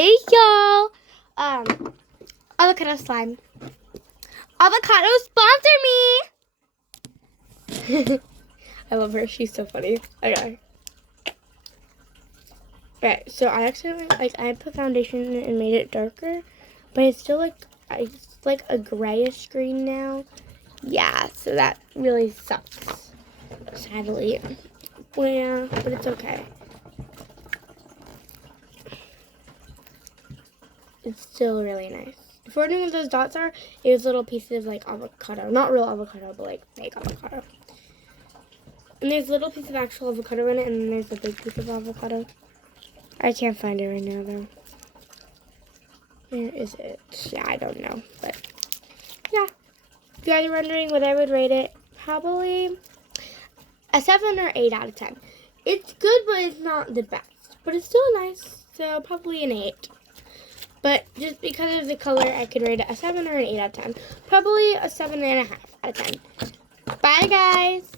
Hey y'all. Avocado slime. Avocado sponsor me. I love her. She's so funny. Okay. Right. So I actually I put foundation and made it darker, but it's still it's like a grayish green now. Yeah. So that really sucks. Sadly. Well, yeah, but it's okay. It's still really nice. If we're wondering what those dots are, it's little pieces of like avocado. Not real avocado, but like fake avocado. And there's a little piece of actual avocado in it, and then there's a big piece of avocado. I can't find it right now, though. Where is it? Yeah, I don't know. But, yeah. If you guys are wondering what I would rate it, probably a 7 or 8 out of 10. It's good, but it's not the best. But it's still nice, so probably an 8. But just because of the color, I could rate it a 7 or an 8 out of 10. Probably a 7.5 out of 10. Bye, guys.